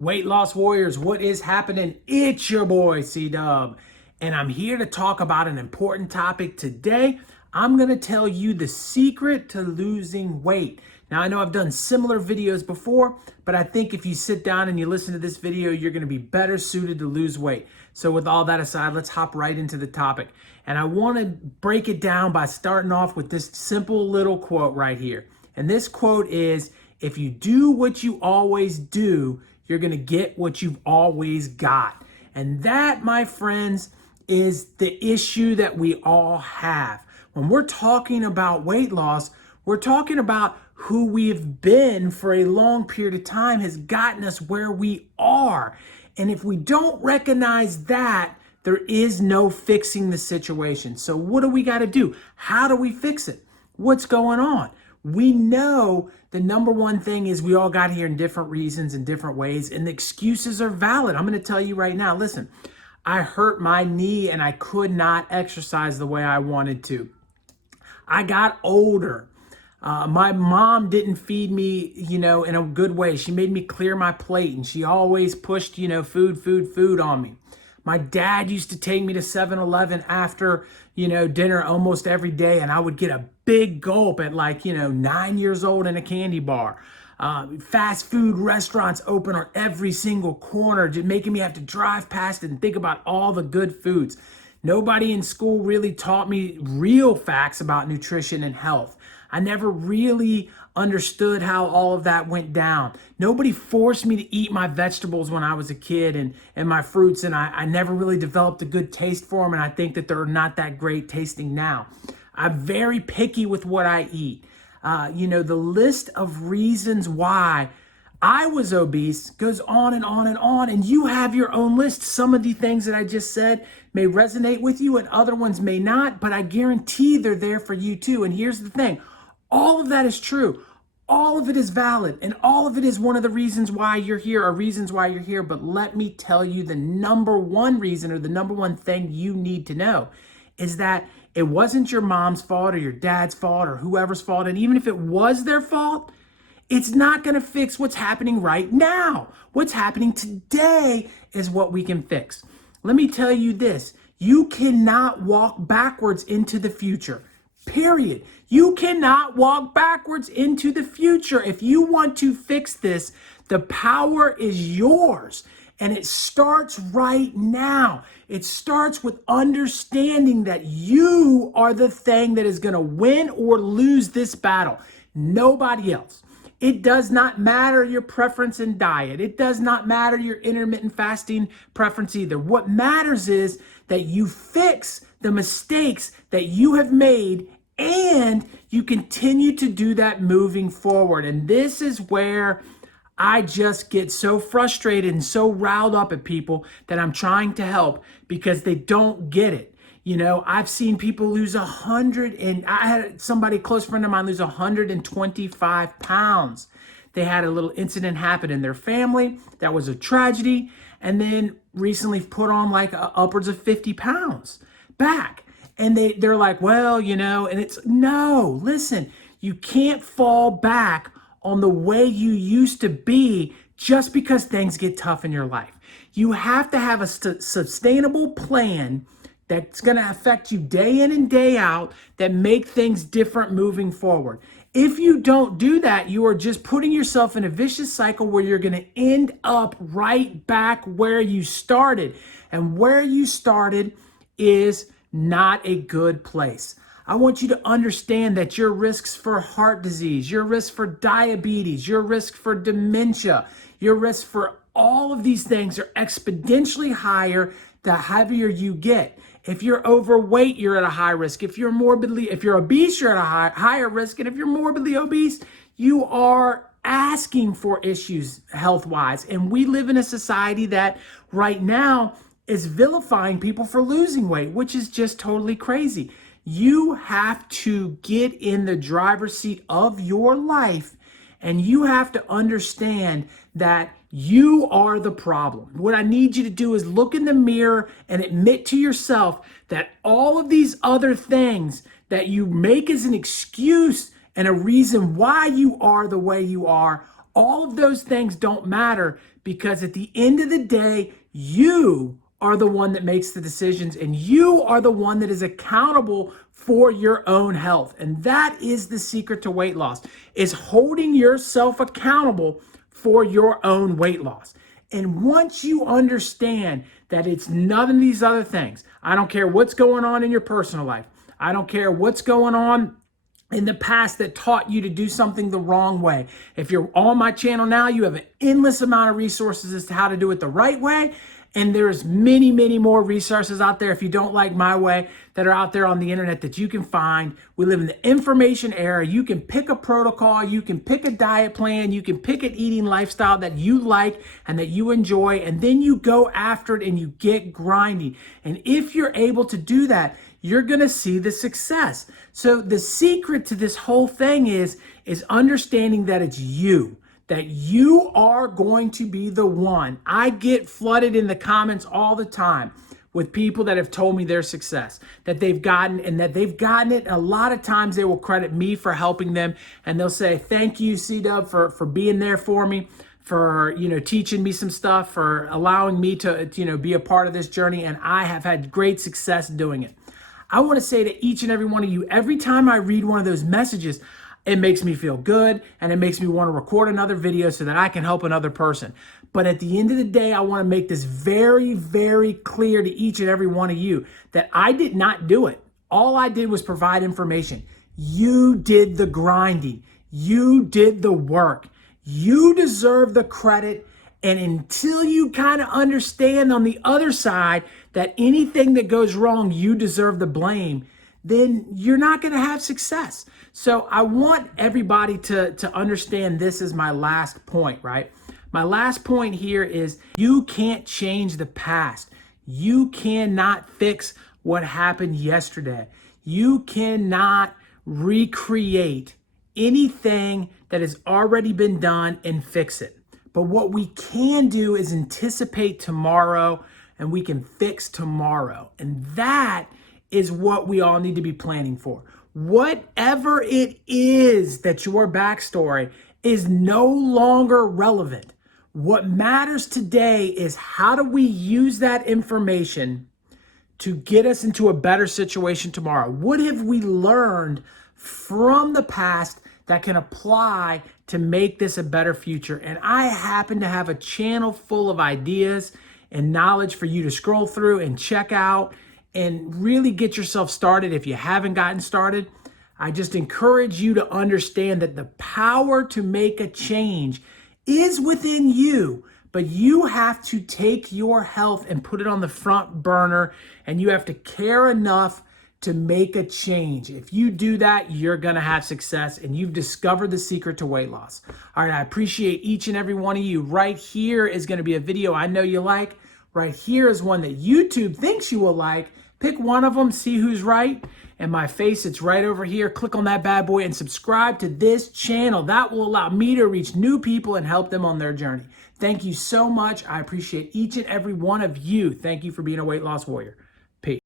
Weight Loss Warriors, what is happening? It's your boy C-Dub, and I'm here to talk about an important topic today. I'm going to tell you the secret to losing weight. Now, I know I've done similar videos before, but I think if you sit down and you listen to this video, you're going to be better suited to lose weight. So with all that aside, let's hop right into the topic. And I want to break it down by starting off with this simple little quote right here. And this quote is, if you do what you always do, you're going to get what you've always got. And that, my friends, is the issue that we all have. When we're talking about weight loss, we're talking about who we've been for a long period of time has gotten us where we are. And if we don't recognize that, there is no fixing the situation. So what do we got to do? How do we fix it? What's going on? We know the number one thing is we all got here in different reasons and different ways, and the excuses are valid. I'm going to tell you right now, listen, I hurt my knee and I could not exercise the way I wanted to. I got older. My mom didn't feed me, in a good way. She made me clear my plate, and she always pushed, food on me. My dad used to take me to 7-Eleven after, dinner almost every day, and I would get a big gulp at 9 years old in a candy bar. Fast food restaurants open on every single corner, just making me have to drive past it and think about all the good foods. Nobody in school really taught me real facts about nutrition and health. I never really understood how all of that went down. Nobody forced me to eat my vegetables when I was a kid and my fruits, and I never really developed a good taste for them, and I think that they're not that great tasting now. I'm very picky with what I eat. The list of reasons why I was obese goes on and on and on, and you have your own list. Some of the things that I just said may resonate with you and other ones may not, but I guarantee they're there for you too. And here's the thing. All of that is true. All of it is valid, and all of it is one of the reasons why you're here or reasons why you're here. But let me tell you the number one reason or the number one thing you need to know is that it wasn't your mom's fault or your dad's fault or whoever's fault. And even if it was their fault, it's not going to fix what's happening right now. What's happening today is what we can fix. Let me tell you this. You cannot walk backwards into the future. Period. You cannot walk backwards into the future. If you want to fix this, the power is yours. And it starts right now. It starts with understanding that you are the thing that is going to win or lose this battle. Nobody else. It does not matter your preference in diet. It does not matter your intermittent fasting preference either. What matters is that you fix the mistakes that you have made and you continue to do that moving forward. And this is where I just get so frustrated and so riled up at people that I'm trying to help because they don't get it. I've seen people lose 100, and I had somebody, close friend of mine, lose 125 pounds. They had a little incident happen in their family. That was a tragedy. And then recently put on upwards of 50 pounds back. And they're like, well, and it's, no, listen, you can't fall back on the way you used to be just because things get tough in your life. You have to have a sustainable plan that's going to affect you day in and day out that make things different moving forward. If you don't do that, you are just putting yourself in a vicious cycle where you're going to end up right back where you started. And where you started is not a good place. I want you to understand that your risks for heart disease, your risk for diabetes, your risk for dementia, your risk for all of these things are exponentially higher the heavier you get. If you're overweight, you're at a high risk. If you're obese, you're at a higher risk. And if you're morbidly obese, you are asking for issues health-wise. And we live in a society that right now is vilifying people for losing weight, which is just totally crazy. You have to get in the driver's seat of your life, and you have to understand that you are the problem. What I need you to do is look in the mirror and admit to yourself that all of these other things that you make as an excuse and a reason why you are the way you are All of those things don't matter because at the end of the day, you are the one that makes the decisions and you are the one that is accountable for your own health. And that is the secret to weight loss, is holding yourself accountable for your own weight loss. And once you understand that it's none of these other things, I don't care what's going on in your personal life, I don't care what's going on in the past that taught you to do something the wrong way. If you're on my channel now, you have an endless amount of resources as to how to do it the right way. And there's many, many more resources out there, if you don't like my way, that are out there on the internet that you can find. We live in the information era. You can pick a protocol, you can pick a diet plan, you can pick an eating lifestyle that you like and that you enjoy, and then you go after it and you get grinding. And if you're able to do that, you're going to see the success. So the secret to this whole thing is understanding that it's you, that you are going to be the one. I get flooded in the comments all the time with people that have told me their success, that they've gotten it. A lot of times they will credit me for helping them, and they'll say, thank you, C-Dub, for being there for me, for teaching me some stuff, for allowing me to be a part of this journey, and I have had great success doing it. I want to say to each and every one of you, every time I read one of those messages, it makes me feel good and it makes me want to record another video so that I can help another person. But at the end of the day, I want to make this very, very clear to each and every one of you that I did not do it. All I did was provide information. You did the grinding. You did the work. You deserve the credit. And until you kind of understand on the other side that anything that goes wrong, you deserve the blame, then you're not going to have success. So I want everybody to understand this is my last point, right? My last point here is you can't change the past. You cannot fix what happened yesterday. You cannot recreate anything that has already been done and fix it. But what we can do is anticipate tomorrow, and we can fix tomorrow. And that is what we all need to be planning for. Whatever it is that your backstory is no longer relevant. What matters today is how do we use that information to get us into a better situation tomorrow? What have we learned from the past that can apply to make this a better future? And I happen to have a channel full of ideas and knowledge for you to scroll through and check out and really get yourself started if you haven't gotten started. I just encourage you to understand that the power to make a change is within you, but you have to take your health and put it on the front burner, and you have to care enough to make a change. If you do that, you're gonna have success, and you've discovered the secret to weight loss. All right, I appreciate each and every one of you. Right here is gonna be a video I know you like. Right here is one that YouTube thinks you will like. Pick one of them, see who's right. And my face, it's right over here. Click on that bad boy and subscribe to this channel. That will allow me to reach new people and help them on their journey. Thank you so much. I appreciate each and every one of you. Thank you for being a weight loss warrior.